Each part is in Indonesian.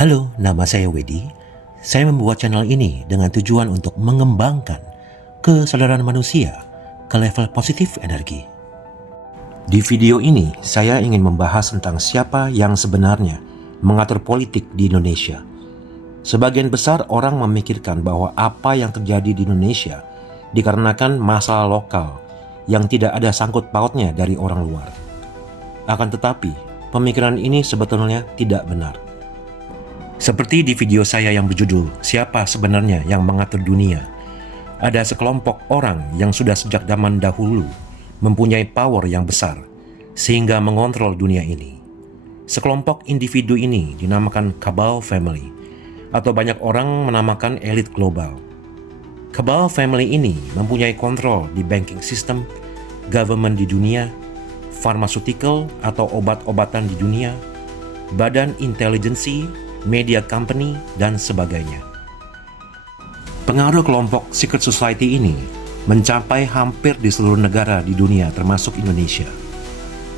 Halo, nama saya Wedi. Saya membuat channel ini dengan tujuan untuk mengembangkan kesadaran manusia ke level positif energi. Di video ini, saya ingin membahas tentang siapa yang sebenarnya mengatur politik di Indonesia. Sebagian besar orang memikirkan bahwa apa yang terjadi di Indonesia dikarenakan masalah lokal yang tidak ada sangkut pautnya dari orang luar. Akan tetapi, pemikiran ini sebetulnya tidak benar. Seperti di video saya yang berjudul "Siapa Sebenarnya Yang Mengatur Dunia", ada sekelompok orang yang sudah sejak zaman dahulu mempunyai power yang besar sehingga mengontrol dunia ini. Sekelompok individu ini dinamakan Cabal Family, atau banyak orang menamakan elit global. Cabal Family ini mempunyai kontrol di banking system, government di dunia, pharmaceutical atau obat-obatan di dunia, badan intelijensi, media company, dan sebagainya. Pengaruh kelompok secret society ini mencapai hampir di seluruh negara di dunia termasuk Indonesia.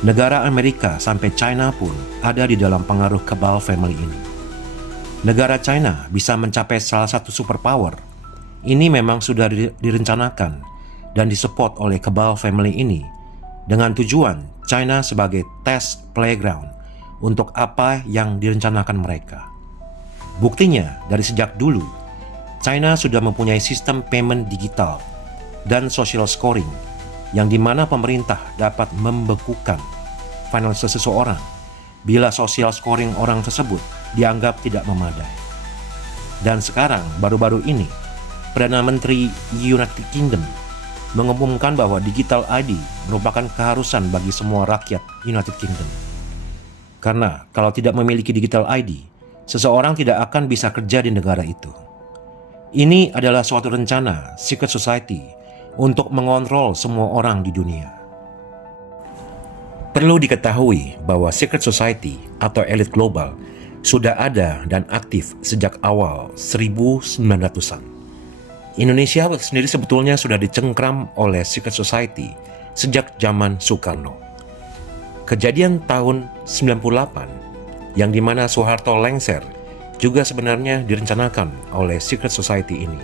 Negara Amerika sampai China pun ada di dalam pengaruh Cabal Family ini. Negara China bisa mencapai salah satu superpower. Ini memang sudah direncanakan dan disupport oleh Cabal Family ini dengan tujuan China sebagai test playground untuk apa yang direncanakan mereka. Buktinya, dari sejak dulu, China sudah mempunyai sistem payment digital dan social scoring yang dimana pemerintah dapat membekukan finansial seseorang bila social scoring orang tersebut dianggap tidak memadai. Dan sekarang, baru-baru ini, Perdana Menteri United Kingdom mengumumkan bahwa digital ID merupakan keharusan bagi semua rakyat United Kingdom. Karena kalau tidak memiliki digital ID, seseorang tidak akan bisa kerja di negara itu. Ini adalah suatu rencana secret society untuk mengontrol semua orang di dunia. Perlu diketahui bahwa secret society atau elit global sudah ada dan aktif sejak awal 1900-an. Indonesia sendiri sebetulnya sudah dicengkram oleh secret society sejak zaman Soekarno. Kejadian tahun 98 yang dimana Soeharto lengser juga sebenarnya direncanakan oleh secret society ini.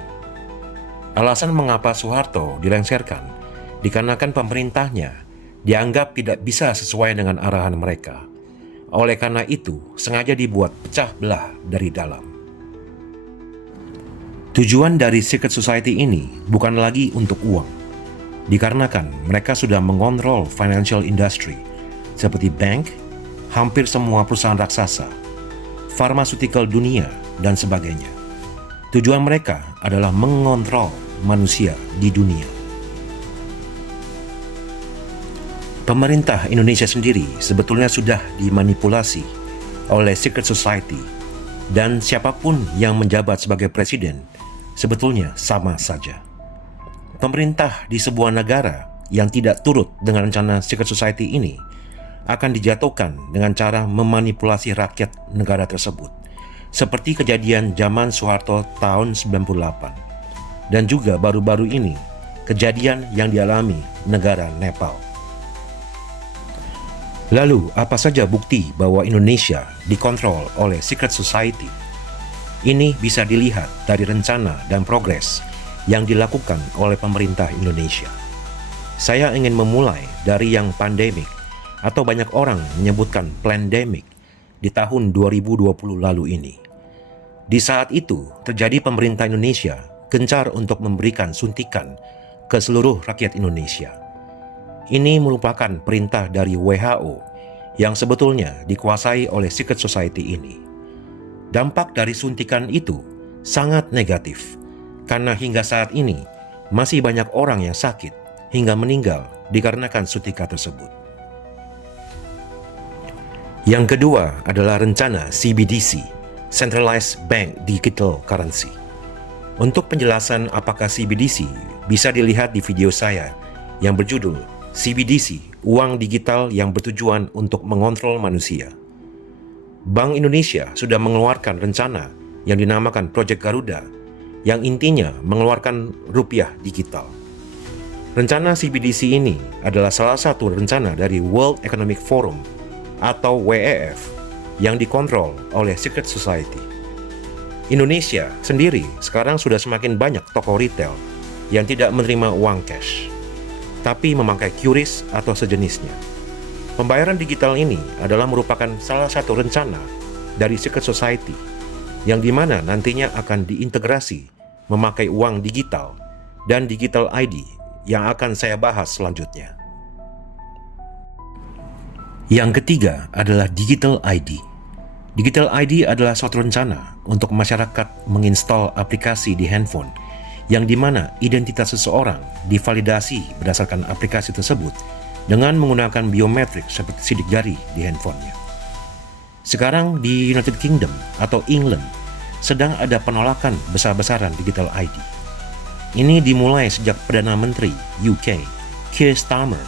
Alasan mengapa Soeharto dilengserkan dikarenakan pemerintahnya dianggap tidak bisa sesuai dengan arahan mereka. Oleh karena itu, sengaja dibuat pecah belah dari dalam. Tujuan dari secret society ini bukan lagi untuk uang, dikarenakan mereka sudah mengontrol financial industry seperti bank, hampir semua perusahaan raksasa, pharmaceutical dunia, dan sebagainya. Tujuan mereka adalah mengontrol manusia di dunia. Pemerintah Indonesia sendiri sebetulnya sudah dimanipulasi oleh secret society, dan siapapun yang menjabat sebagai presiden sebetulnya sama saja. Pemerintah di sebuah negara yang tidak turut dengan rencana secret society ini akan dijatuhkan dengan cara memanipulasi rakyat negara tersebut, seperti kejadian zaman Soeharto tahun 98, dan juga baru-baru ini kejadian yang dialami negara Nepal. Lalu, apa saja bukti bahwa Indonesia dikontrol oleh secret society? Ini bisa dilihat dari rencana dan progres yang dilakukan oleh pemerintah Indonesia. Saya ingin memulai dari yang pandemik, atau banyak orang menyebutkan plandemic, di tahun 2020 lalu ini. Di saat itu, terjadi pemerintah Indonesia gencar untuk memberikan suntikan ke seluruh rakyat Indonesia. Ini merupakan perintah dari WHO yang sebetulnya dikuasai oleh secret society ini. Dampak dari suntikan itu sangat negatif, karena hingga saat ini masih banyak orang yang sakit hingga meninggal dikarenakan suntikan tersebut. Yang kedua adalah rencana CBDC, Centralized Bank Digital Currency. Untuk penjelasan apakah CBDC bisa dilihat di video saya yang berjudul CBDC, uang digital yang bertujuan untuk mengontrol manusia. Bank Indonesia sudah mengeluarkan rencana yang dinamakan Project Garuda, yang intinya mengeluarkan rupiah digital. Rencana CBDC ini adalah salah satu rencana dari World Economic Forum atau WEF yang dikontrol oleh secret society. Indonesia sendiri sekarang sudah semakin banyak toko retail yang tidak menerima uang cash, tapi memakai QRIS atau sejenisnya. Pembayaran digital ini adalah merupakan salah satu rencana dari secret society yang dimana nantinya akan diintegrasi memakai uang digital dan digital ID yang akan saya bahas selanjutnya. Yang ketiga adalah digital ID. Digital ID adalah suatu rencana untuk masyarakat menginstal aplikasi di handphone yang dimana identitas seseorang divalidasi berdasarkan aplikasi tersebut dengan menggunakan biometrik seperti sidik jari di handphonenya. Sekarang di United Kingdom atau England sedang ada penolakan besar-besaran digital ID. Ini dimulai sejak Perdana Menteri UK, Keir Starmer,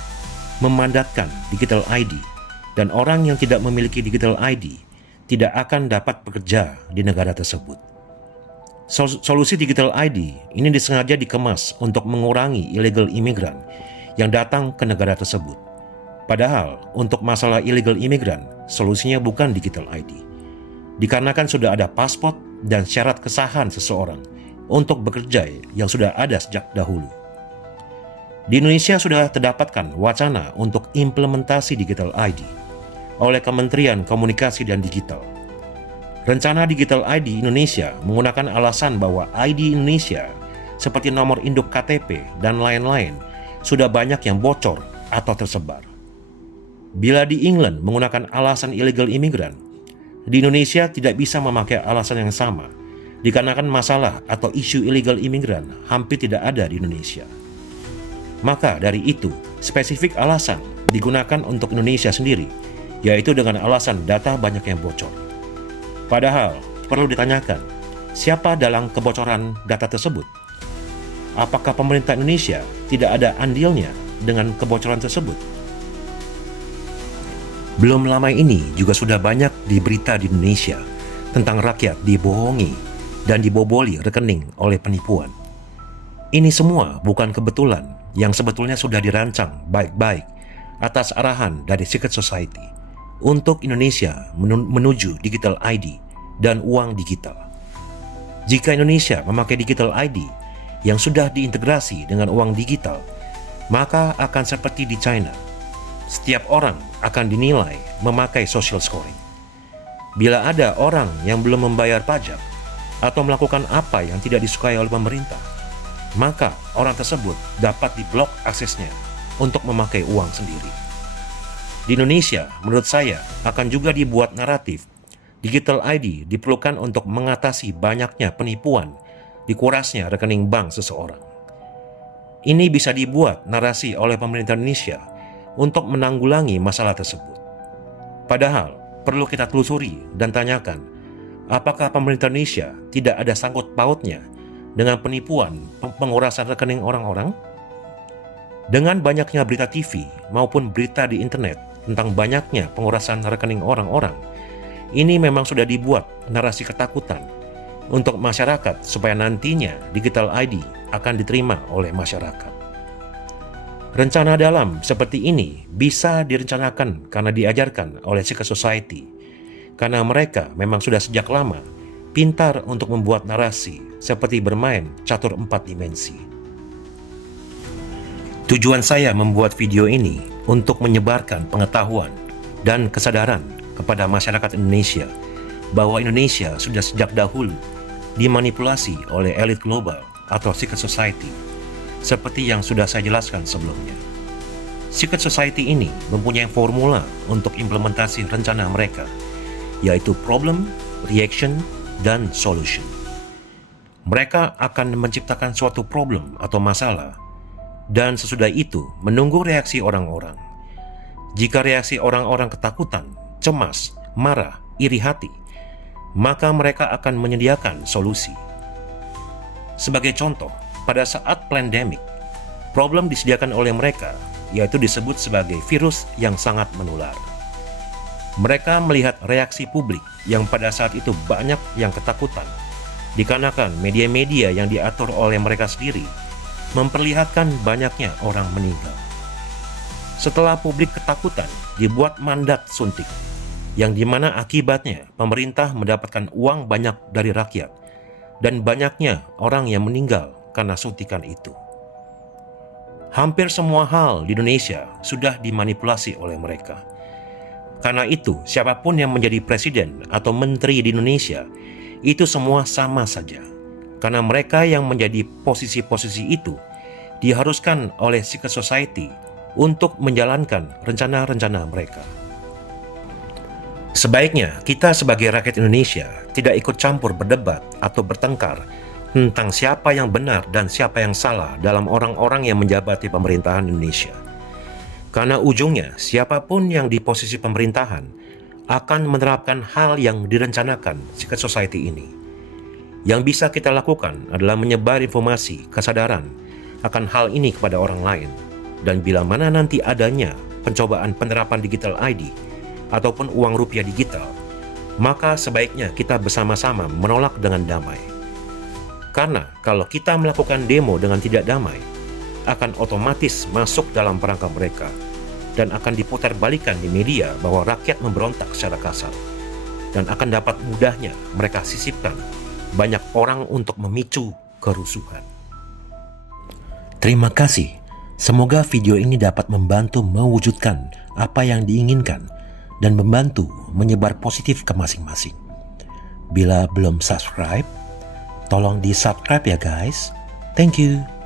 memandatkan digital ID dan orang yang tidak memiliki digital ID tidak akan dapat bekerja di negara tersebut. Solusi digital ID ini disengaja dikemas untuk mengurangi illegal imigran yang datang ke negara tersebut. Padahal untuk masalah illegal imigran, solusinya bukan digital ID. Dikarenakan sudah ada paspor dan syarat kesahan seseorang untuk bekerja yang sudah ada sejak dahulu. Di Indonesia sudah terdapatkan wacana untuk implementasi digital ID oleh Kementerian Komunikasi dan Digital. Rencana digital ID Indonesia menggunakan alasan bahwa ID Indonesia seperti nomor induk KTP dan lain-lain sudah banyak yang bocor atau tersebar. Bila di England menggunakan alasan illegal imigran, di Indonesia tidak bisa memakai alasan yang sama, dikarenakan masalah atau isu illegal imigran hampir tidak ada di Indonesia. Maka dari itu, spesifik alasan digunakan untuk Indonesia sendiri, yaitu dengan alasan data banyak yang bocor. Padahal, perlu ditanyakan, siapa dalam kebocoran data tersebut? Apakah pemerintah Indonesia tidak ada andilnya dengan kebocoran tersebut? Belum lama ini juga sudah banyak di berita di Indonesia tentang rakyat dibohongi dan diboboli rekening oleh penipuan. Ini semua bukan kebetulan yang sebetulnya sudah dirancang baik-baik atas arahan dari secret society untuk Indonesia menuju digital ID dan uang digital. Jika Indonesia memakai digital ID yang sudah diintegrasi dengan uang digital, maka akan seperti di China. Setiap orang akan dinilai memakai social scoring. Bila ada orang yang belum membayar pajak atau melakukan apa yang tidak disukai oleh pemerintah, maka orang tersebut dapat diblok aksesnya untuk memakai uang sendiri. Di Indonesia, menurut saya, akan juga dibuat naratif digital ID diperlukan untuk mengatasi banyaknya penipuan di kurasnya rekening bank seseorang. Ini bisa dibuat narasi oleh pemerintah Indonesia untuk menanggulangi masalah tersebut. Padahal, perlu kita telusuri dan tanyakan, apakah pemerintah Indonesia tidak ada sangkut pautnya dengan penipuan pengurasan rekening orang-orang? Dengan banyaknya berita TV maupun berita di internet tentang banyaknya pengurasan rekening orang-orang, ini memang sudah dibuat narasi ketakutan untuk masyarakat supaya nantinya digital ID akan diterima oleh masyarakat. Rencana dalam seperti ini bisa direncanakan karena diajarkan oleh secret society, karena mereka memang sudah sejak lama pintar untuk membuat narasi seperti bermain catur 4 dimensi. Tujuan saya membuat video ini untuk menyebarkan pengetahuan dan kesadaran kepada masyarakat Indonesia bahwa Indonesia sudah sejak dahulu dimanipulasi oleh elit global atau secret society, seperti yang sudah saya jelaskan sebelumnya. Secret society ini mempunyai formula untuk implementasi rencana mereka, yaitu problem, reaction, dan solution. Mereka akan menciptakan suatu problem atau masalah, dan sesudah itu menunggu reaksi orang-orang. Jika reaksi orang-orang ketakutan, cemas, marah, iri hati, maka mereka akan menyediakan solusi. Sebagai contoh, pada saat pandemik, problem disediakan oleh mereka, yaitu disebut sebagai virus yang sangat menular. Mereka melihat reaksi publik yang pada saat itu banyak yang ketakutan, dikarenakan media-media yang diatur oleh mereka sendiri memperlihatkan banyaknya orang meninggal. Setelah publik ketakutan, dibuat mandat suntik yang dimana akibatnya pemerintah mendapatkan uang banyak dari rakyat dan banyaknya orang yang meninggal karena suntikan itu. Hampir semua hal di Indonesia sudah dimanipulasi oleh mereka. Karena itu, siapapun yang menjadi presiden atau menteri di Indonesia, itu semua sama saja. Karena mereka yang menjadi posisi-posisi itu diharuskan oleh secret society untuk menjalankan rencana-rencana mereka. Sebaiknya kita sebagai rakyat Indonesia tidak ikut campur berdebat atau bertengkar tentang siapa yang benar dan siapa yang salah dalam orang-orang yang menjabati pemerintahan Indonesia. Karena ujungnya siapapun yang di posisi pemerintahan akan menerapkan hal yang direncanakan secret society ini. Yang bisa kita lakukan adalah menyebar informasi, kesadaran akan hal ini kepada orang lain. Dan bila mana nanti adanya pencobaan penerapan digital ID ataupun uang rupiah digital, maka sebaiknya kita bersama-sama menolak dengan damai. Karena kalau kita melakukan demo dengan tidak damai, akan otomatis masuk dalam perangkap mereka dan akan diputar balikan di media bahwa rakyat memberontak secara kasar, dan akan dapat mudahnya mereka sisipkan banyak orang untuk memicu kerusuhan. Terima kasih. Semoga video ini dapat membantu mewujudkan apa yang diinginkan dan membantu menyebar positif ke masing-masing. Bila belum subscribe, tolong di subscribe ya guys. Thank you.